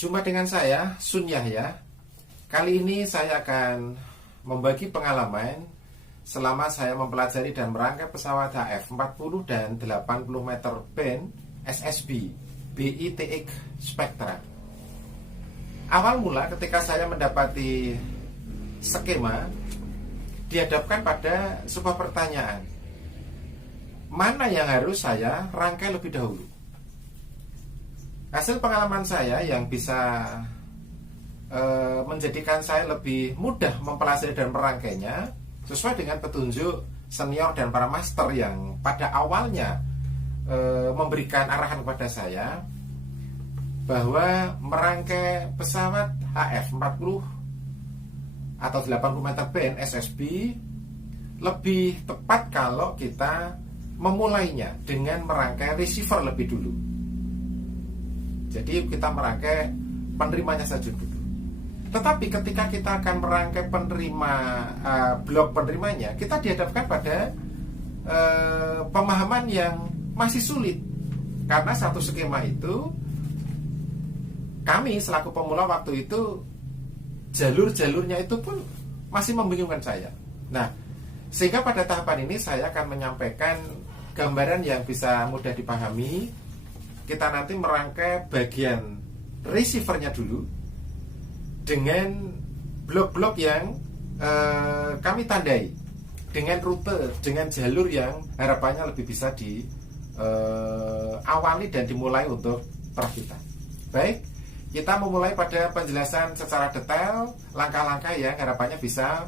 Jumpa dengan saya, Sun Yahya. Kali ini saya akan membagi pengalaman selama saya mempelajari dan merangkai pesawat HF-40 dan 80 meter band SSB BITX Spectra. Awal mula ketika saya mendapati skema, dihadapkan pada sebuah pertanyaan. Mana yang harus saya rangkai lebih dahulu? Hasil pengalaman saya yang bisa menjadikan saya lebih mudah mempelajari dan merangkainya sesuai dengan petunjuk senior dan para master yang pada awalnya memberikan arahan kepada saya bahwa merangkai pesawat HF-40 atau 80 meter band SSB lebih tepat kalau kita memulainya dengan merangkai receiver lebih dulu. Jadi kita merangkai penerimanya saja dulu. Tetapi ketika kita akan merangkai penerima blok penerimanya, kita dihadapkan pada pemahaman yang masih sulit. Karena satu skema itu, kami selaku pemula waktu itu, jalur-jalurnya itu pun masih membingungkan saya. Nah, sehingga pada tahapan ini saya akan menyampaikan gambaran yang bisa mudah dipahami. Kita nanti merangkai bagian receivernya dulu dengan blok-blok yang kami tandai dengan rute, dengan jalur yang harapannya lebih bisa diawali dan dimulai untuk perakitan. Baik, kita memulai pada penjelasan secara detail langkah-langkah yang harapannya bisa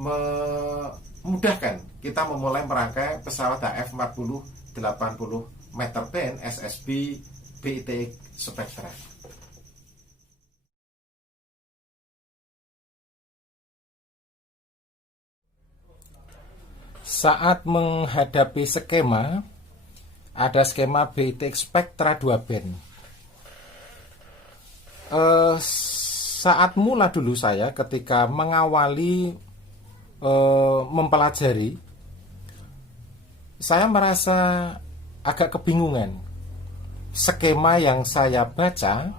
memudahkan kita memulai merangkai pesawat HF-40 80 meter band SSB BITX Spectra. Saat menghadapi skema, ada skema BITX Spectra 2 band. Saat mula dulu saya ketika mengawali mempelajari, saya merasa agak kebingungan. Skema yang saya baca,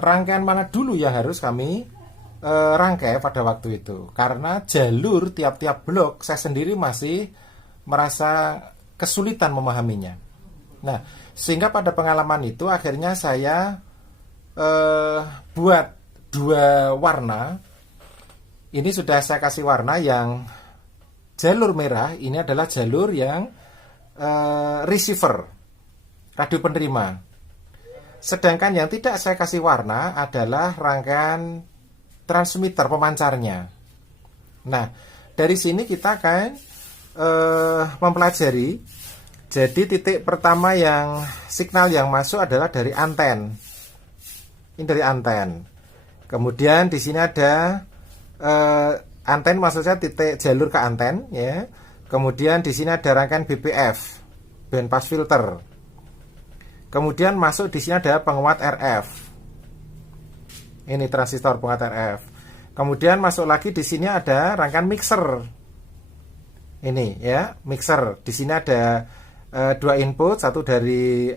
rangkaian mana dulu yang harus kami rangkai pada waktu itu. Karena jalur tiap-tiap blok saya sendiri masih merasa kesulitan memahaminya. Nah, sehingga pada pengalaman itu akhirnya saya buat dua warna. Ini sudah saya kasih warna yang jalur merah. Ini adalah jalur yang receiver, radio penerima. Sedangkan yang tidak saya kasih warna adalah rangkaian transmitter pemancarnya. Nah, dari sini kita akan mempelajari. Jadi titik pertama yang signal yang masuk adalah dari anten. Ini dari anten. Kemudian di sini ada anten, maksudnya titik jalur ke anten, ya. Kemudian di sini ada rangkaian BPF, band pass filter. Kemudian masuk di sini ada penguat RF. Ini transistor penguat RF. Kemudian masuk lagi di sini ada rangkaian mixer. Ini ya, mixer. Di sini ada dua input, satu dari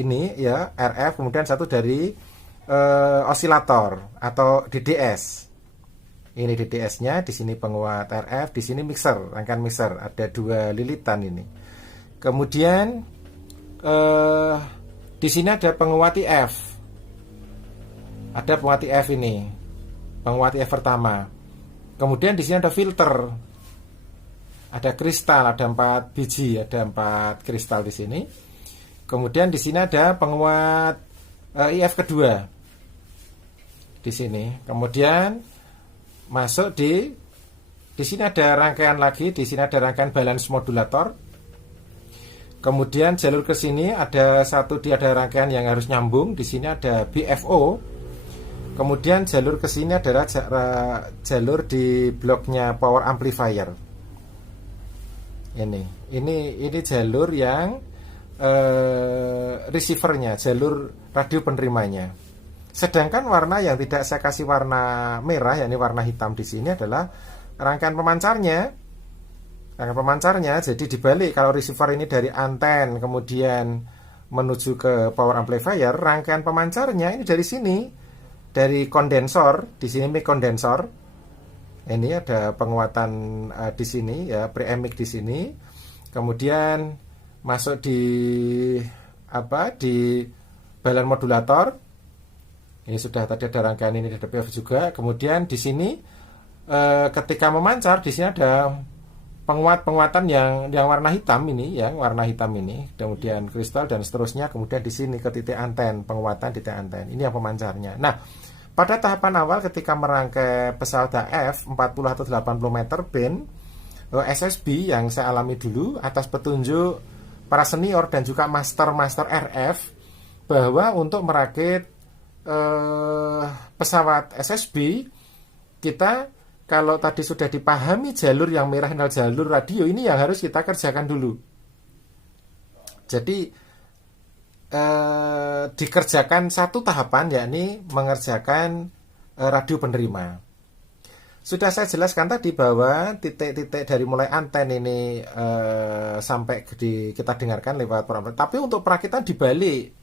ini ya, RF, kemudian satu dari osilator atau DDS. Ini DDS-nya, di sini penguat RF, di sini mixer, rangkaian mixer, ada dua lilitan ini. Kemudian di sini ada penguat IF. Ada penguat IF ini, penguat IF pertama. Kemudian di sini ada filter. Ada kristal, ada 4 biji, ada 4 kristal di sini. Kemudian di sini ada penguat IF kedua. Di sini. Kemudian masuk di sini ada rangkaian lagi, di sini ada rangkaian balance modulator. Kemudian jalur ke sini ada ada rangkaian yang harus nyambung, di sini ada BFO. Kemudian jalur ke sini adalah jalur di bloknya power amplifier. Ini jalur yang receivernya, jalur radio penerimanya. Sedangkan warna yang tidak saya kasih warna merah, yakni warna hitam di sini adalah rangkaian pemancarnya. Rangkaian pemancarnya, jadi dibalik, kalau receiver ini dari anten kemudian menuju ke power amplifier, rangkaian pemancarnya ini dari sini dari kondensor, di sini mic kondensor. Ini ada penguatan di sini ya, preamp di sini. Kemudian masuk di balon modulator. Ini sudah tadi ada rangkaian ini ada PF juga. Kemudian di sini ketika memancar di sini ada penguatan yang warna hitam ini, yang warna hitam ini, kemudian kristal dan seterusnya. Kemudian di sini ke titik anten, penguatan titik anten. Ini yang pemancarnya. Nah, pada tahapan awal ketika merangkai pesawat AF 40 atau 80 meter band SSB yang saya alami dulu atas petunjuk para senior dan juga master RF, bahwa untuk merakit pesawat SSB kita, kalau tadi sudah dipahami jalur yang merah adalah jalur radio, ini yang harus kita kerjakan dulu. Jadi dikerjakan satu tahapan, yakni mengerjakan radio penerima. Sudah saya jelaskan tadi bahwa titik-titik dari mulai anten ini sampai kita dengarkan lewat power amplifier. Tapi untuk perakitan dibalik,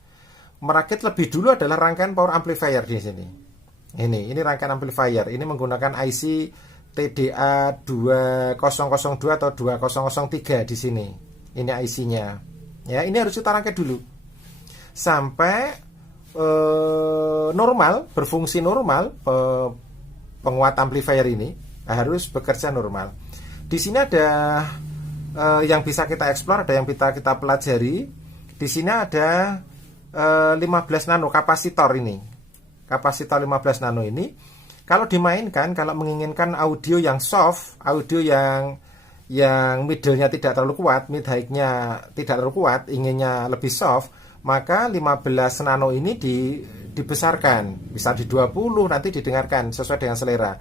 merakit lebih dulu adalah rangkaian power amplifier di sini. Ini rangkaian amplifier. Ini menggunakan IC TDA 2002 atau 2003 di sini. Ini IC-nya. Ya, ini harus kita rangkai dulu sampai normal, berfungsi normal. Penguat amplifier ini harus bekerja normal. Di sini ada yang bisa kita eksplor, ada yang kita pelajari. Di sini ada 15 nano kapasitor ini. Kapasitor 15 nano ini kalau dimainkan, kalau menginginkan audio yang soft, audio yang middle-nya tidak terlalu kuat, mid high-nya tidak terlalu kuat, inginnya lebih soft, maka 15 nano ini dibesarkan, bisa di 20, nanti didengarkan sesuai dengan selera.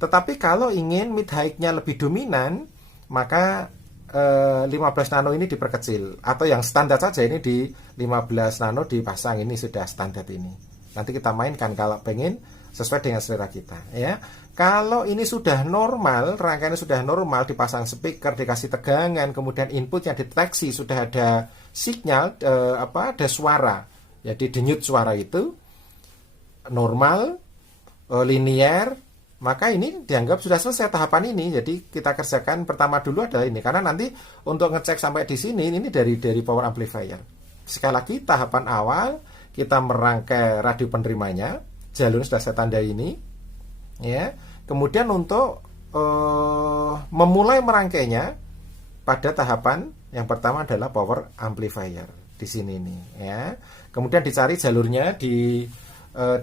Tetapi kalau ingin mid high-nya lebih dominan, maka 15 nano ini diperkecil, atau yang standar saja ini di 15 nano dipasang, ini sudah standar ini. Nanti kita mainkan kalau pengen sesuai dengan selera kita, ya. Kalau ini sudah normal, rangkaiannya sudah normal, dipasang speaker, dikasih tegangan, kemudian inputnya deteksi, sudah ada sinyal, ada suara, jadi denyut suara itu normal, linear, maka ini dianggap sudah selesai tahapan ini. Jadi kita kerjakan pertama dulu adalah ini, karena nanti untuk ngecek sampai di sini ini dari power amplifier. Sekali lagi, tahapan awal kita merangkai radio penerimanya, jalur sudah saya tandai ini, ya. Kemudian untuk memulai merangkainya pada tahapan yang pertama adalah power amplifier di sini nih, ya. Kemudian dicari jalurnya,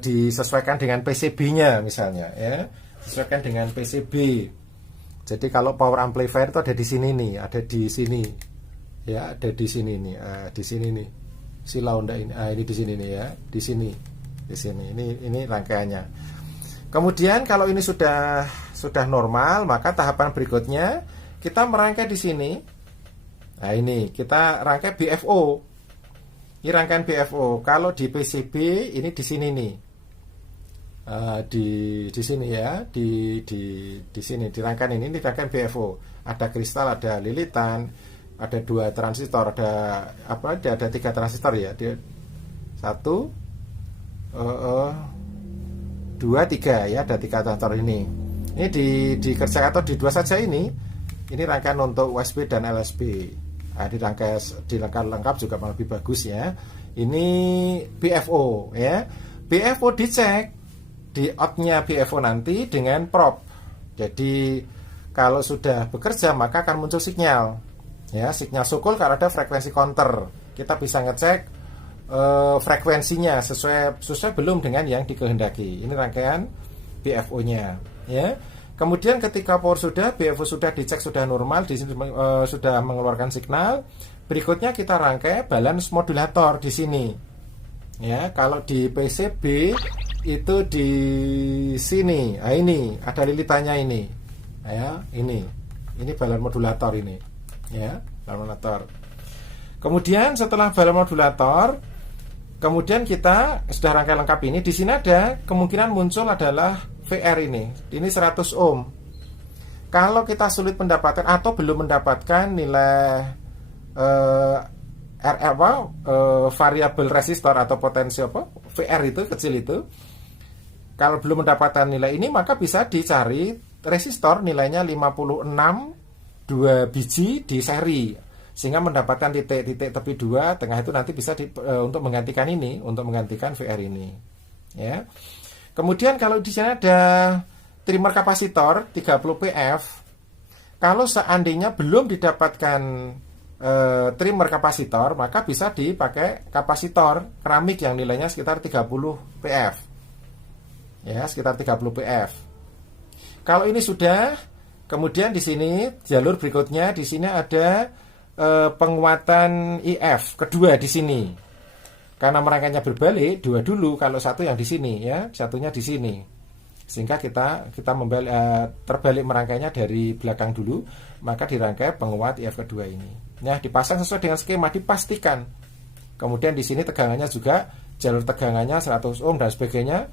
disesuaikan dengan PCB-nya misalnya, ya. Disesuaikan dengan PCB. Jadi kalau power amplifier itu ada di sini nih, ada di sini, ya, ada di sini nih, di sini nih. Silau ndak ini, ini di sini nih ya, di sini, ini rangkaiannya. Kemudian kalau ini sudah normal, maka tahapan berikutnya kita merangkai di sini. Nah, ini kita rangkai BFO. Ini rangkaian BFO. Kalau di PCB ini di sini nih, di sini ya, di sini di rangkaian ini rangkaian BFO. Ada kristal, ada lilitan. Ada 2 transistor, ada 3 transistor ya. 1 2 3 ya, ada 3 transistor ini. Ini dikerjakan atau di 2 saja ini. Ini rangkaian untuk USB dan LSB. Nah, dilengkap lengkap juga lebih bagus ya. Ini BFO ya. BFO dicek di outnya BFO nanti dengan probe. Jadi kalau sudah bekerja maka akan muncul sinyal. Ya, sinyal sukul karena ada frekuensi counter. Kita bisa ngecek frekuensinya sesuai belum dengan yang dikehendaki. Ini rangkaian BFO-nya, ya. Kemudian ketika power sudah, BFO sudah dicek sudah normal, di sini sudah mengeluarkan signal. Berikutnya kita rangkai balance modulator di sini. Ya, kalau di PCB itu di sini. Nah, ini ada lilitannya ini. Ya, ini balance modulator ini. Ya, balon modulator. Kemudian setelah balon modulator, kemudian kita sudah rangkai lengkap ini. Di sini ada kemungkinan muncul adalah VR ini 100 ohm. Kalau kita sulit mendapatkan atau belum mendapatkan nilai RR, variabel resistor atau potensi VR itu kecil itu, Kalau belum mendapatkan nilai ini, maka bisa dicari resistor nilainya 56 2 biji di seri, sehingga mendapatkan titik-titik tepi 2 tengah itu nanti bisa untuk menggantikan ini, untuk menggantikan VR ini, ya. Kemudian kalau di sini ada trimmer kapasitor 30 pf, kalau seandainya belum didapatkan trimmer kapasitor, maka bisa dipakai kapasitor keramik yang nilainya sekitar 30 pf, ya, sekitar 30 pf. Kalau ini sudah, kemudian di sini jalur berikutnya, di sini ada penguatan IF kedua di sini. Karena merangkainya berbalik, 2 dulu kalau satu yang di sini, ya, satunya di sini. Sehingga kita terbalik merangkainya dari belakang dulu, maka dirangkai penguat IF kedua ini. Nah, dipasang sesuai dengan skema, dipastikan. Kemudian di sini tegangannya juga, jalur tegangannya 100 ohm dan sebagainya.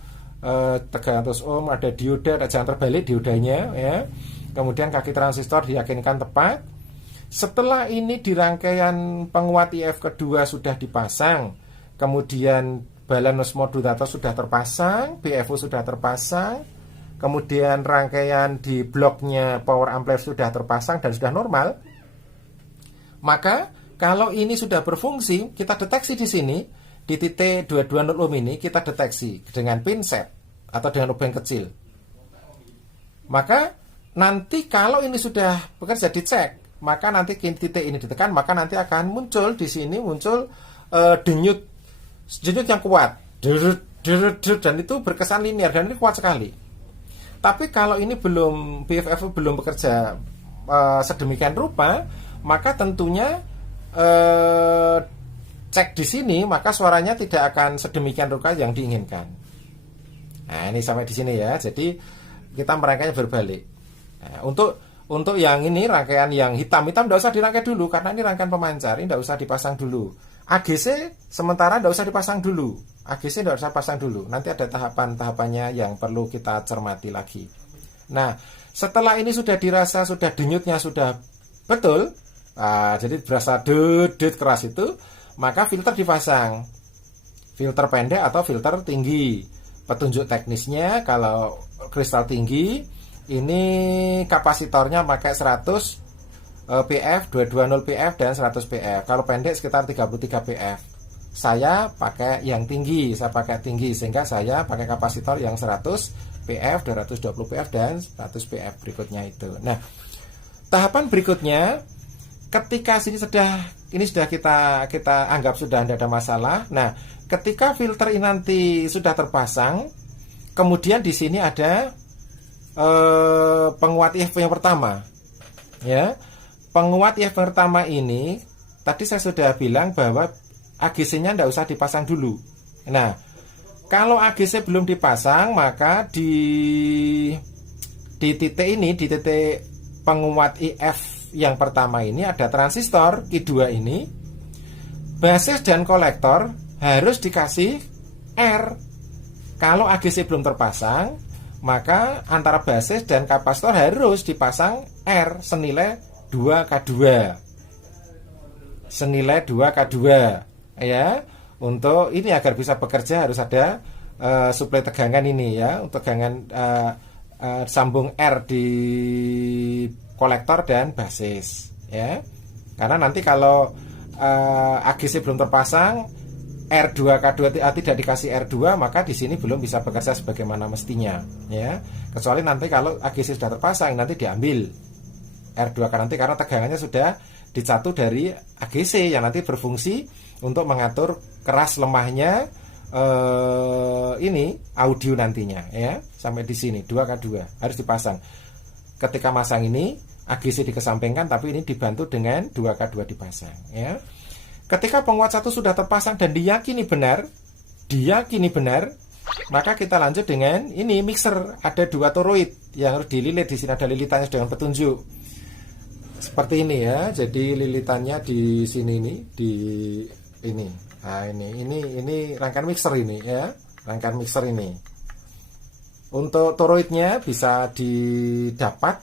Tegangan 100 ohm, ada dioda, jangan terbalik diodanya, ya. Kemudian kaki transistor diyakinkan tepat. Setelah ini di rangkaian penguat IF kedua sudah dipasang, kemudian balanced modulator sudah terpasang, BFO sudah terpasang, kemudian rangkaian di bloknya power amplifier sudah terpasang dan sudah normal, maka kalau ini sudah berfungsi, kita deteksi di sini, di titik 220 ohm ini kita deteksi dengan pinset atau dengan lubang kecil. Maka nanti kalau ini sudah bekerja, dicek, maka nanti titik ini ditekan, maka nanti akan muncul di sini, muncul denyut yang kuat, dan itu berkesan linear dan ini kuat sekali. Tapi kalau ini belum, BFF belum bekerja sedemikian rupa, maka tentunya cek di sini, maka suaranya tidak akan sedemikian rupa yang diinginkan. Nah, ini sampai di sini ya. Jadi kita merangkainya berbalik. Nah, untuk yang ini, rangkaian yang hitam tidak usah dirangkai dulu, karena ini rangkaian pemancar, ini tidak usah dipasang dulu. AGC sementara tidak usah dipasang dulu. AGC tidak usah pasang dulu. Nanti ada tahapan-tahapannya yang perlu kita cermati lagi. Nah, setelah ini sudah dirasa, sudah denyutnya sudah betul, jadi berasa dedut keras itu, maka filter dipasang. Filter pendek atau filter tinggi. Petunjuk teknisnya, kalau kristal tinggi, ini kapasitornya pakai 100 PF, 220 PF dan 100 PF. Kalau pendek sekitar 33 PF. Saya pakai yang tinggi, sehingga saya pakai kapasitor yang 100 PF, 220 PF dan 100 PF berikutnya itu. Nah, tahapan berikutnya, ketika ini sudah kita anggap sudah tidak ada masalah. Nah, ketika filter ini nanti sudah terpasang, kemudian di sini ada penguat IF yang pertama, ya. Penguat IF pertama ini, tadi saya sudah bilang bahwa AGC-nya tidak usah dipasang dulu. Nah, kalau AGC belum dipasang, maka di titik ini, di titik penguat IF yang pertama ini ada transistor Q2 ini, basis dan kolektor harus dikasih R. Kalau AGC belum terpasang, maka antara basis dan kapasitor harus dipasang R senilai 2K2. Senilai 2K2, ya. Untuk ini agar bisa bekerja harus ada suplai tegangan ini, ya, untuk tegangan sambung R di kolektor dan basis, ya. Karena nanti kalau AGC belum terpasang, R2K2 tidak dikasih R2, maka di sini belum bisa bekerja sebagaimana mestinya, ya. Kecuali nanti kalau AGC sudah terpasang, nanti diambil R2K nanti, karena tegangannya sudah dicatu dari AGC yang nanti berfungsi untuk mengatur keras lemahnya ini audio nantinya, ya. Sampai di sini 2K2 harus dipasang. Ketika masang ini AGC dikesampingkan, tapi ini dibantu dengan 2K2 dipasang, ya. Ketika penguat 1 sudah terpasang dan diyakini benar, maka kita lanjut dengan ini mixer. Ada 2 toroid yang harus dililit. Di sini ada lilitannya dengan petunjuk seperti ini, ya. Jadi lilitannya di sini di ini. Nah, ini rangkaian mixer ini, ya. Rangkaian mixer ini. Untuk toroidnya bisa didapat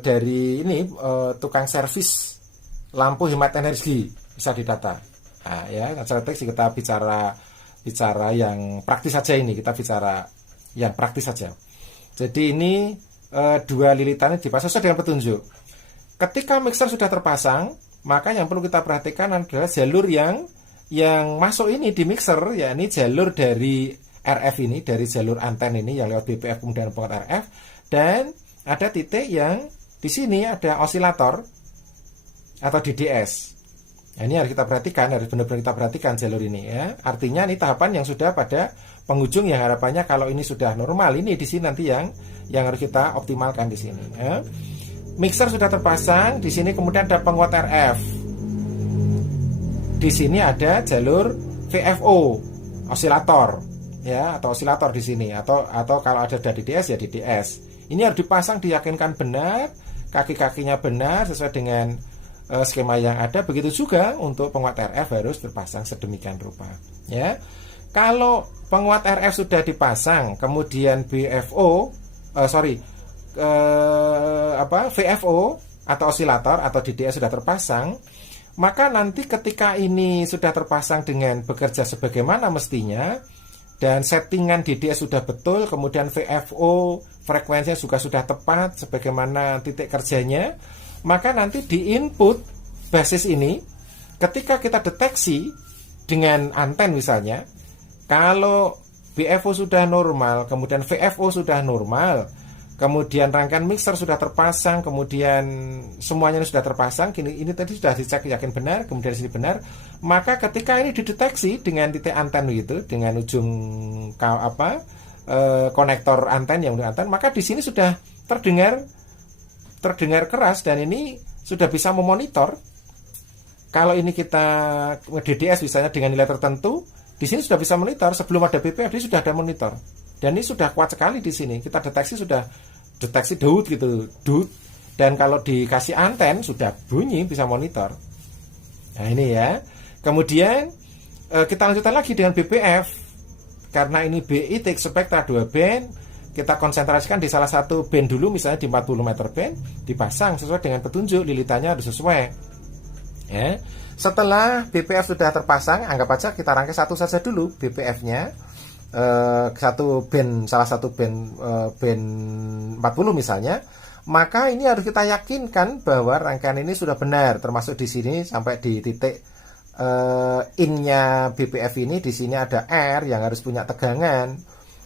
dari ini tukang servis lampu hemat energi, bisa didata. Nah, ya, kita bicara yang praktis saja ini, kita bicara yang praktis saja. Jadi ini dua lilitannya dipasang sesuai dengan petunjuk. Ketika mixer sudah terpasang, maka yang perlu kita perhatikan adalah jalur yang masuk ini di mixer, ya ini jalur dari RF ini, dari jalur anten ini yang lewat BPF kemudian penguat RF, dan ada titik yang di sini ada osilator atau DDS. Nah, ini harus kita perhatikan, harus benar-benar kita perhatikan jalur ini ya. Artinya ini tahapan yang sudah pada penghujung, yang harapannya kalau ini sudah normal, ini di sini nanti yang harus kita optimalkan di sini ya. Mixer sudah terpasang, di sini kemudian ada penguat RF. Di sini ada jalur VFO, osilator ya, atau osilator di sini, atau kalau ada DDS ya DDS. Ini harus dipasang, diyakinkan benar, kaki-kakinya benar sesuai dengan skema yang ada. Begitu juga untuk penguat RF harus terpasang sedemikian rupa ya. Kalau penguat RF sudah dipasang, kemudian VFO atau osilator atau DDS sudah terpasang, maka nanti ketika ini sudah terpasang dengan bekerja sebagaimana mestinya dan settingan DDS sudah betul, kemudian VFO frekuensinya juga sudah tepat sebagaimana titik kerjanya, maka nanti di input basis ini ketika kita deteksi dengan anten misalnya, kalau BFO sudah normal, kemudian VFO sudah normal, kemudian rangkaian mixer sudah terpasang, kemudian semuanya sudah terpasang, ini tadi sudah dicek yakin benar, kemudian sini benar, maka ketika ini dideteksi dengan titik anten gitu, dengan ujung konektor anten yang anten, maka di sini sudah terdengar keras, dan ini sudah bisa memonitor. Kalau ini kita DDS misalnya dengan nilai tertentu, di sini sudah bisa monitor. Sebelum ada BPF, ini sudah ada monitor. Dan ini sudah kuat sekali di sini. Kita deteksi sudah deteksi deut gitu, deut. Dan kalau dikasih anten sudah bunyi, bisa monitor. Nah ini ya. Kemudian kita lanjutkan lagi dengan BPF. Karena ini BI take spektra 2 band, kita konsentrasikan di salah satu band dulu, misalnya di 40 meter band, dipasang sesuai dengan petunjuk, lilitannya harus sesuai ya. Setelah BPF sudah terpasang, anggap aja kita rangkai satu saja dulu BPF-nya, salah satu band 40 misalnya, maka ini harus kita yakinkan bahwa rangkaian ini sudah benar, termasuk di sini sampai di titik in-nya BPF ini. Di sini ada R yang harus punya tegangan,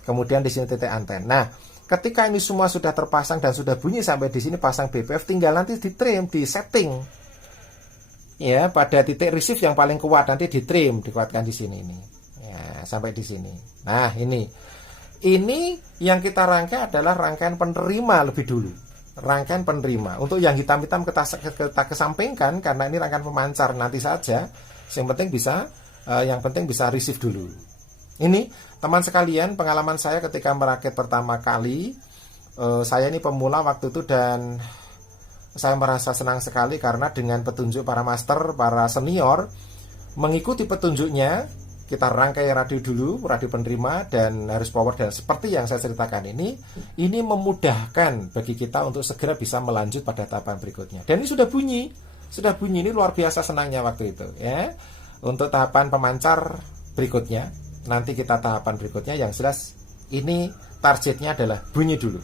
kemudian di sini titik anten. Nah, ketika ini semua sudah terpasang dan sudah bunyi sampai di sini pasang BPF, tinggal nanti di trim, di setting ya pada titik receive yang paling kuat, nanti di trim, dikuatkan di sini ini ya, sampai di sini. Nah ini yang kita rangkai adalah rangkaian penerima lebih dulu, rangkaian penerima. Untuk yang hitam-hitam kita kesampingkan karena ini rangkaian pemancar nanti saja. Yang penting bisa receive dulu. Ini teman sekalian, pengalaman saya ketika merakit pertama kali. Saya ini pemula waktu itu, dan saya merasa senang sekali karena dengan petunjuk para master, para senior, mengikuti petunjuknya, kita rangkai radio dulu, radio penerima, dan harus power, dan seperti yang saya ceritakan ini memudahkan bagi kita untuk segera bisa melanjut pada tahapan berikutnya. Dan ini sudah bunyi, ini luar biasa senangnya waktu itu ya. Untuk tahapan pemancar berikutnya, nanti kita tahapan berikutnya, yang jelas ini targetnya adalah bunyi dulu.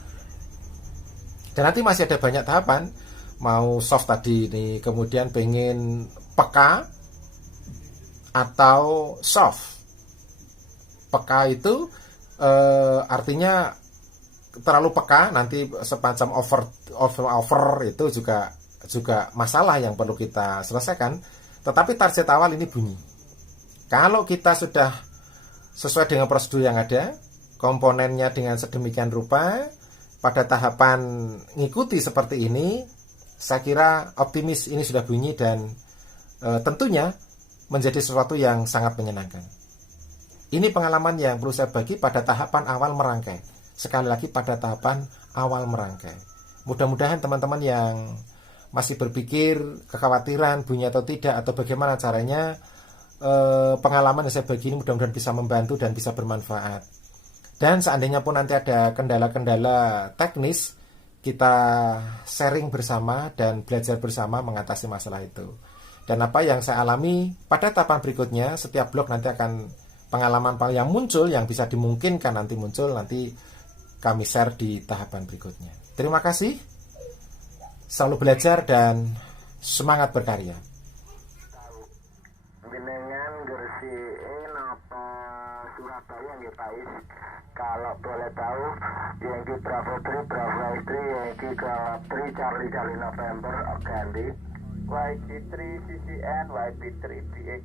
Dan nanti masih ada banyak tahapan, mau soft tadi ini, kemudian pengen peka atau soft. Peka itu artinya terlalu peka, nanti semacam over itu juga masalah yang perlu kita selesaikan. Tetapi target awal ini bunyi. Kalau kita sudah sesuai dengan prosedur yang ada, komponennya dengan sedemikian rupa, pada tahapan ngikuti seperti ini, saya kira optimis ini sudah bunyi, dan tentunya menjadi sesuatu yang sangat menyenangkan. Ini pengalaman yang perlu saya bagi pada tahapan awal merangkai. Sekali lagi pada tahapan awal merangkai. Mudah-mudahan teman-teman yang masih berpikir kekhawatiran bunyi atau tidak, atau bagaimana caranya, pengalaman yang saya bagi ini mudah-mudahan bisa membantu dan bisa bermanfaat. Dan seandainya pun nanti ada kendala-kendala teknis, kita sharing bersama dan belajar bersama mengatasi masalah itu. Dan apa yang saya alami pada tahapan berikutnya, setiap blog nanti akan pengalaman yang muncul, yang bisa dimungkinkan nanti muncul, nanti kami share di tahapan berikutnya. Terima kasih, selalu belajar dan semangat berkarya. Jenengan Gresik apa Surabaya nggih Pak Is? Kalau boleh tahu, Yankee Bravo 3, Bravo istri, Yankee Bravo 3, Charlie Charlie November, Gandhi, YG3 CCN, YB3 BX.